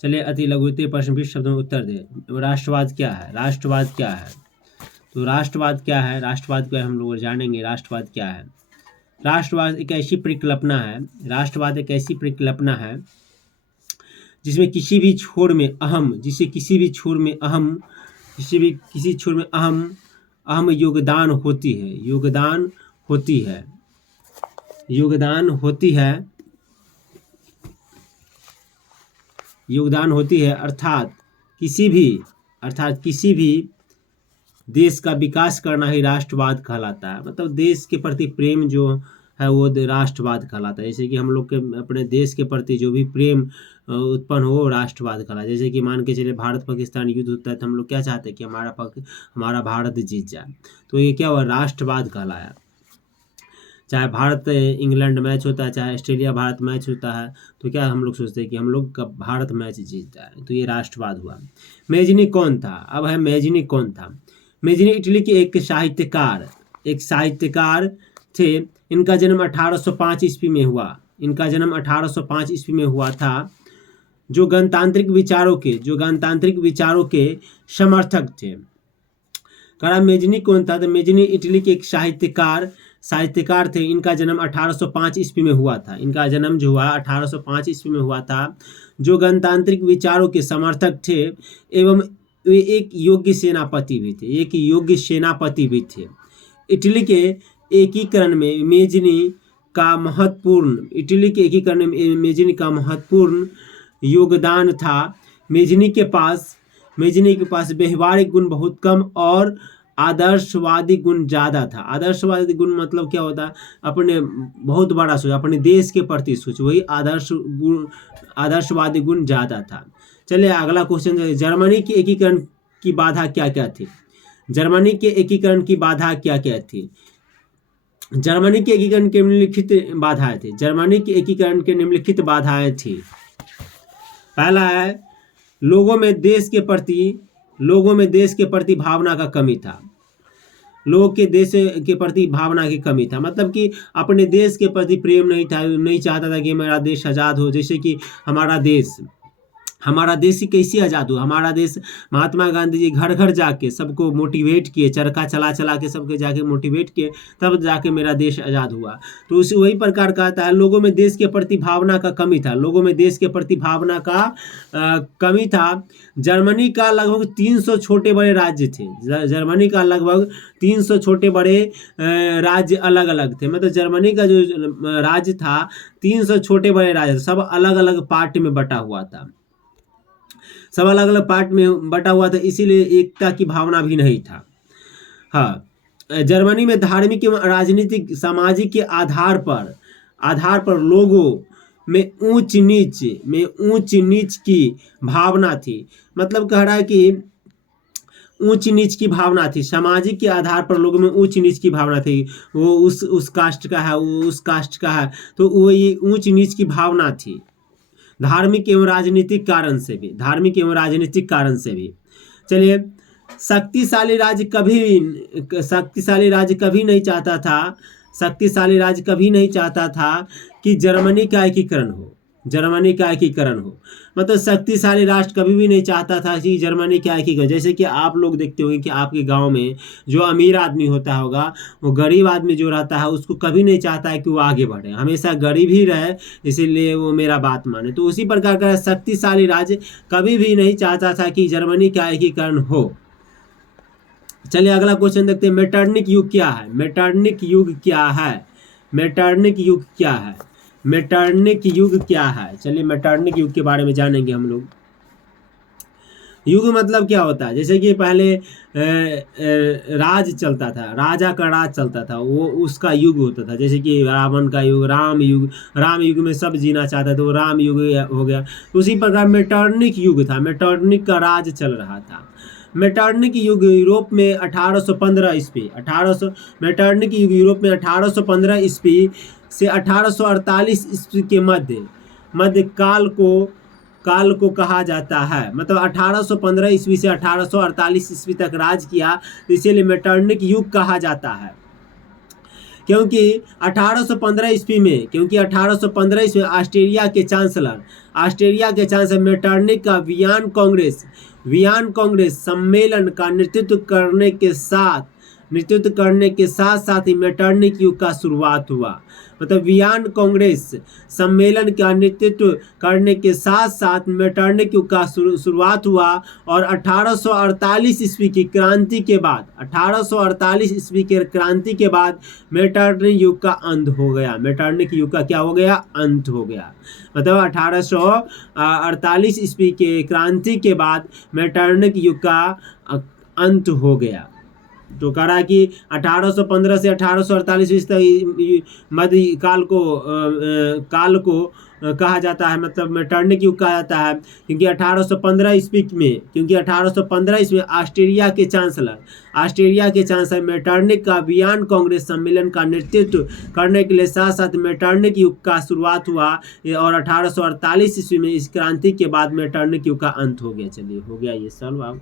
चलिए अति लघुत्तरीय प्रश्न भी शब्दों में उत्तर दे। राष्ट्रवाद क्या है? राष्ट्रवाद क्या है? तो राष्ट्रवाद क्या है? राष्ट्रवाद को हम लोग जानेंगे। राष्ट्रवाद क्या है? राष्ट्रवाद एक ऐसी परिकल्पना है, राष्ट्रवाद एक ऐसी परिकल्पना है जिसमें किसी भी छोर में अहम, जिसे किसी भी छोर में अहम, किसी छोर में अहम योगदान होती है, योगदान होती है, योगदान होती है, योगदान होती है, अर्थात किसी भी देश का विकास करना ही राष्ट्रवाद कहलाता है। मतलब देश के प्रति प्रेम जो है वो राष्ट्रवाद कहलाता है। जैसे कि हम लोग के अपने देश के प्रति जो भी प्रेम उत्पन्न हो राष्ट्रवाद कहलाता है। जैसे कि मान के चलिए भारत पाकिस्तान युद्ध होता है तो हम लोग क्या चाहते हैं कि हमारा भारत जीत जाए, तो ये क्या हुआ? राष्ट्रवाद कहलाया। चाहे भारत इंग्लैंड मैच होता है, चाहे ऑस्ट्रेलिया भारत मैच होता है, तो क्या हम लोग सोचते हैं कि हम लोग का भारत मैच जीतता है, तो ये राष्ट्रवाद हुआ। मेजनी कौन था? अब है मेजनी कौन था? मेजनी इटली के एक साहित्यकार थे। इनका जन्म 1805 ईस्वी में हुआ। इनका जन्म 1805 ईस्वी में हुआ था। जो गणतांत्रिक विचारों के समर्थक थे। करा मेजनी कौन था? तो मेजनी इटली के एक साहित्यकार थे। इनका जन्म 1805 ईस्वी में हुआ था। इनका जन्म जो हुआ 1805 ईस्वी में हुआ था। जो गणतांत्रिक विचारों के समर्थक थे एवं वे एक योग्य सेनापति भी थे। इटली के एकीकरण में मेजनी का महत्वपूर्ण योगदान था। मेजनी के पास व्यवहारिक गुण बहुत कम और आदर्शवादी गुण ज़्यादा था। आदर्शवादी गुण मतलब क्या होता है? अपने बहुत बड़ा सोच, अपने देश के प्रति सोच, वही आदर्शवादी गुण ज़्यादा था। चलिए अगला क्वेश्चन। जर्मनी के एकीकरण की बाधा क्या क्या थी? जर्मनी के एकीकरण की बाधा क्या क्या थी? जर्मनी के एकीकरण के निम्नलिखित बाधाएं थी। जर्मनी के एकीकरण के निम्नलिखित बाधाएं थी। पहला है लोगों में देश के प्रति भावना का कमी था। लोगों के देश के प्रति भावना की कमी था, मतलब कि अपने देश के प्रति प्रेम नहीं चाहता था कि मेरा देश आज़ाद हो। जैसे कि हमारा देश ही कैसे आज़ाद हो? हमारा देश महात्मा गांधी जी घर घर जाके सबको मोटिवेट किए, चरखा चला के सबके जाके मोटिवेट किए, तब जाके मेरा देश आज़ाद हुआ। तो उसी वही प्रकार का आता है, लोगों में देश के प्रति भावना का कमी था। लोगों में देश के प्रति भावना का कमी था। जर्मनी का लगभग 300 छोटे बड़े राज्य थे। जर्मनी का लगभग 300 छोटे बड़े राज्य अलग अलग थे। मतलब जर्मनी का जो राज्य था 300 छोटे बड़े राज्य, सब अलग अलग पार्ट में बटा हुआ था। इसीलिए एकता की भावना भी नहीं था। हाँ, जर्मनी में धार्मिक एवं राजनीतिक सामाजिक के आधार पर लोगों में ऊंच नीच की भावना थी। मतलब कह रहा है कि ऊंच नीच की भावना थी। सामाजिक के आधार पर लोगों में ऊंच नीच की भावना थी। वो उस कास्ट का है, वो उस कास्ट का है, तो वो ये ऊंच नीच की भावना थी। धार्मिक एवं राजनीतिक कारण से भी। चलिए, शक्तिशाली राज्य कभी नहीं चाहता था कि जर्मनी का एकीकरण हो। मतलब शक्तिशाली राष्ट्र कभी भी नहीं चाहता था कि जर्मनी का एकीकरण। जैसे कि आप लोग देखते होंगे कि आपके गांव में जो अमीर आदमी होता होगा, वो गरीब आदमी जो रहता है उसको कभी नहीं चाहता है कि वो आगे बढ़े, हमेशा गरीब ही रहे, इसीलिए वो मेरा बात माने। तो उसी प्रकार का शक्तिशाली राज्य कभी भी नहीं चाहता था कि जर्मनी का एकीकरण हो। चलिए अगला क्वेश्चन देखते हैं। मेटरनिक युग क्या है? मेटरनिक युग क्या है? चलिए मेटरनिक युग के बारे में जानेंगे हम लोग। युग मतलब क्या होता है? जैसे कि पहले राज चलता था, राजा का राज चलता था, वो उसका युग होता था। जैसे कि रावण का युग, राम युग में सब जीना चाहता था, तो राम युग हो गया। उसी प्रकार मेटरनिक युग था, मेटरनिक का राज चल रहा था। मेटरनिक युग यूरोप में 1815 ईस्वी से 1848 ईस्वी के मध्य काल को कहा जाता है। मतलब 1815 ईस्वी से 1848 ईस्वी तक राज किया, इसीलिए मेटरनिक युग कहा जाता है। क्योंकि 1815 ईस्वी में, ऑस्ट्रेलिया के चांसलर मेटरनिक का वियन कांग्रेस सम्मेलन का नेतृत्व करने के साथ साथ ही मेटरनिक युग का शुरुआत हुआ। मतलब वियन कांग्रेस सम्मेलन का नेतृत्व करने के साथ साथ मेटरनिक युग का शुरुआत हुआ और 1848 ईस्वी की क्रांति के बाद मेटरनिक युग का अंत हो गया। मेटरनिक युग का क्या हो गया? अंत हो गया। मतलब 1848 ईस्वी के क्रांति के बाद मेटरनिक युग का अंत हो गया। तो कह रहा है कि 1815 से 1848 ईस्वी तक मध्य काल को कहा जाता है, मतलब मेटरनिक युग कहा जाता है, क्योंकि 1815 ईस्वी में ऑस्ट्रेलिया के चांसलर मेटरनिक का वियन कांग्रेस सम्मेलन का नेतृत्व करने के लिए साथ साथ मेटरनिक युग का शुरुआत हुआ और 1848 ईस्वी में इस क्रांति के बाद मेटरनिक युग का अंत हो गया। चलिए, हो गया ये सॉल्व।